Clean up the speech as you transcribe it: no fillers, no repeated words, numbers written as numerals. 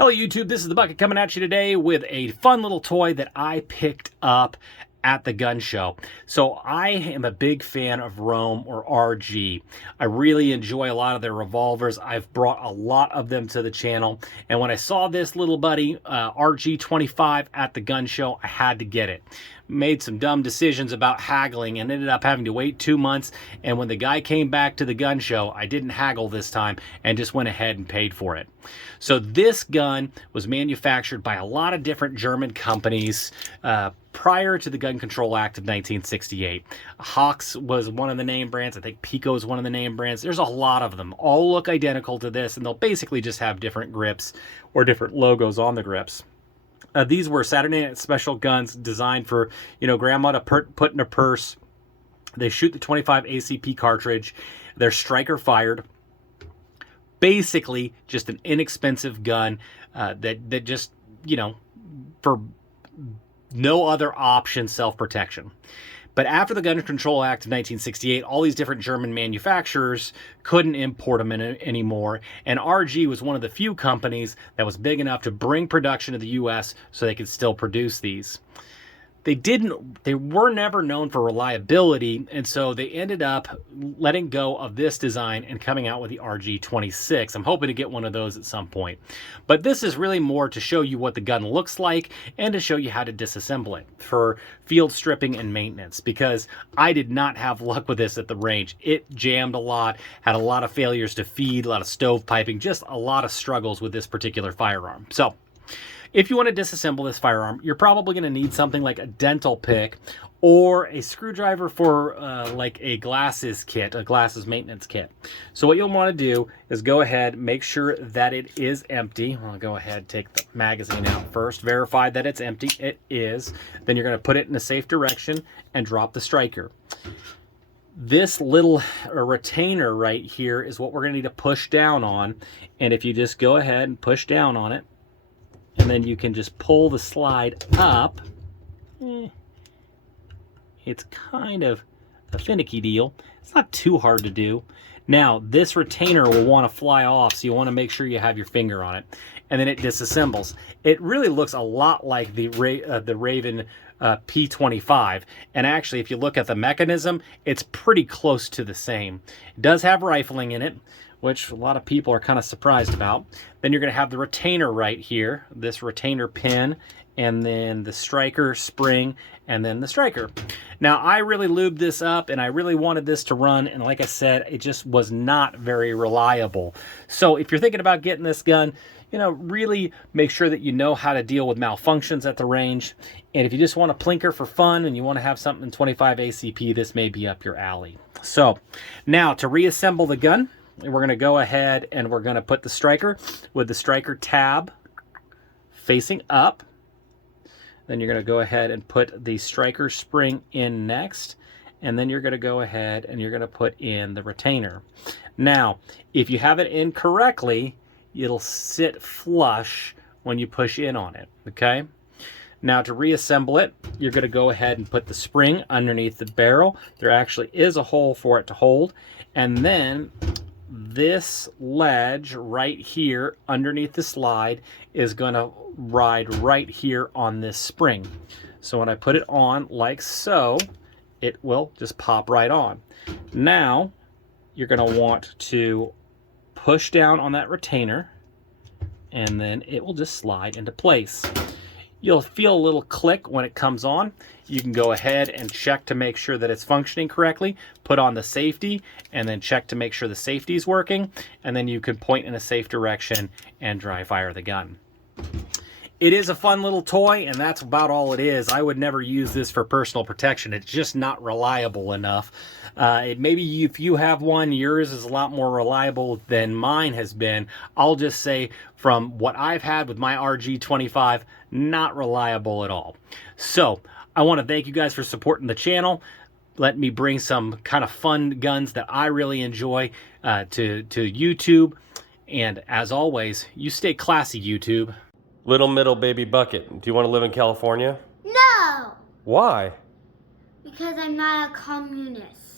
Hello YouTube, this is the Bucket coming at you today with a fun little toy that I picked up at the gun show. So I am a big fan of Rome or RG. I really enjoy a lot of their revolvers. I've brought a lot of them to the channel. And when I saw this little buddy, RG25 at the gun show, I had to get it. Made some dumb decisions about haggling and ended up having to wait 2 months. And when the guy came back to the gun show, I didn't haggle this time and just went ahead and paid for it. So this gun was manufactured by a lot of different German companies prior to the Gun Control Act of 1968. Hawks was one of the name brands. I think Pico is one of the name brands. There's a lot of them. All look identical to this, and they'll basically just have different grips or different logos on the grips. These were Saturday Night Special guns designed for, grandma to put in a purse. They shoot the 25 ACP cartridge. They're striker fired. Basically, just an inexpensive gun that just, for no other option, self-protection. But after the Gun Control Act of 1968, all these different German manufacturers couldn't import them anymore, and RG was one of the few companies that was big enough to bring production to the US so they could still produce these. They were never known for reliability, and so they ended up letting go of this design and coming out with the RG26. I'm hoping to get one of those at some point. But this is really more to show you what the gun looks like and to show you how to disassemble it for field stripping and maintenance, because I did not have luck with this at the range. It jammed a lot, had a lot of failures to feed, a lot of stovepiping, just a lot of struggles with this particular firearm. So if you want to disassemble this firearm, you're probably going to need something like a dental pick or a screwdriver for like a glasses kit, a glasses maintenance kit. So what you'll want to do is go ahead, make sure that it is empty. I'll go ahead and take the magazine out first, verify that it's empty. It is. Then you're going to put it in a safe direction and drop the striker. This little retainer right here is what we're going to need to push down on. And if you just go ahead and push down on it, and then you can just pull the slide up. It's kind of a finicky deal. It's not too hard to do. Now, this retainer will want to fly off, so you want to make sure you have your finger on it. And then it disassembles. It really looks a lot like the Raven P25. And actually, if you look at the mechanism, it's pretty close to the same. It does have rifling in it, which a lot of people are kind of surprised about. Then you're going to have the retainer right here, this retainer pin, and then the striker spring, and then the striker. Now, I really lubed this up, and I really wanted this to run, and like I said, it just was not very reliable. So if you're thinking about getting this gun, really make sure that you know how to deal with malfunctions at the range. And if you just want to plinker for fun and you want to have something in 25 ACP, this may be up your alley. So now to reassemble the gun, we're going to go ahead and we're going to put the striker with the striker tab facing up. Then you're going to go ahead and put the striker spring in next. And then you're going to go ahead and you're going to put in the retainer. Now, if you have it in correctly, it'll sit flush when you push in on it, okay? Now to reassemble it, you're going to go ahead and put the spring underneath the barrel. There actually is a hole for it to hold. And then this ledge right here underneath the slide is going to ride right here on this spring. So when I put it on like so, it will just pop right on. Now you're going to want to push down on that retainer, and then it will just slide into place. You'll feel a little click when it comes on. You can go ahead and check to make sure that it's functioning correctly, put on the safety, and then check to make sure the safety is working, and then you can point in a safe direction and dry fire the gun. It is a fun little toy, and that's about all it is. I would never use this for personal protection. It's just not reliable enough. Maybe if you have one, yours is a lot more reliable than mine has been. I'll just say from what I've had with my RG25, not reliable at all. So I want to thank you guys for supporting the channel. Let me bring some kind of fun guns that I really enjoy to YouTube. And as always, you stay classy, YouTube. Little middle baby bucket. Do you want to live in California? No! Why? Because I'm not a communist.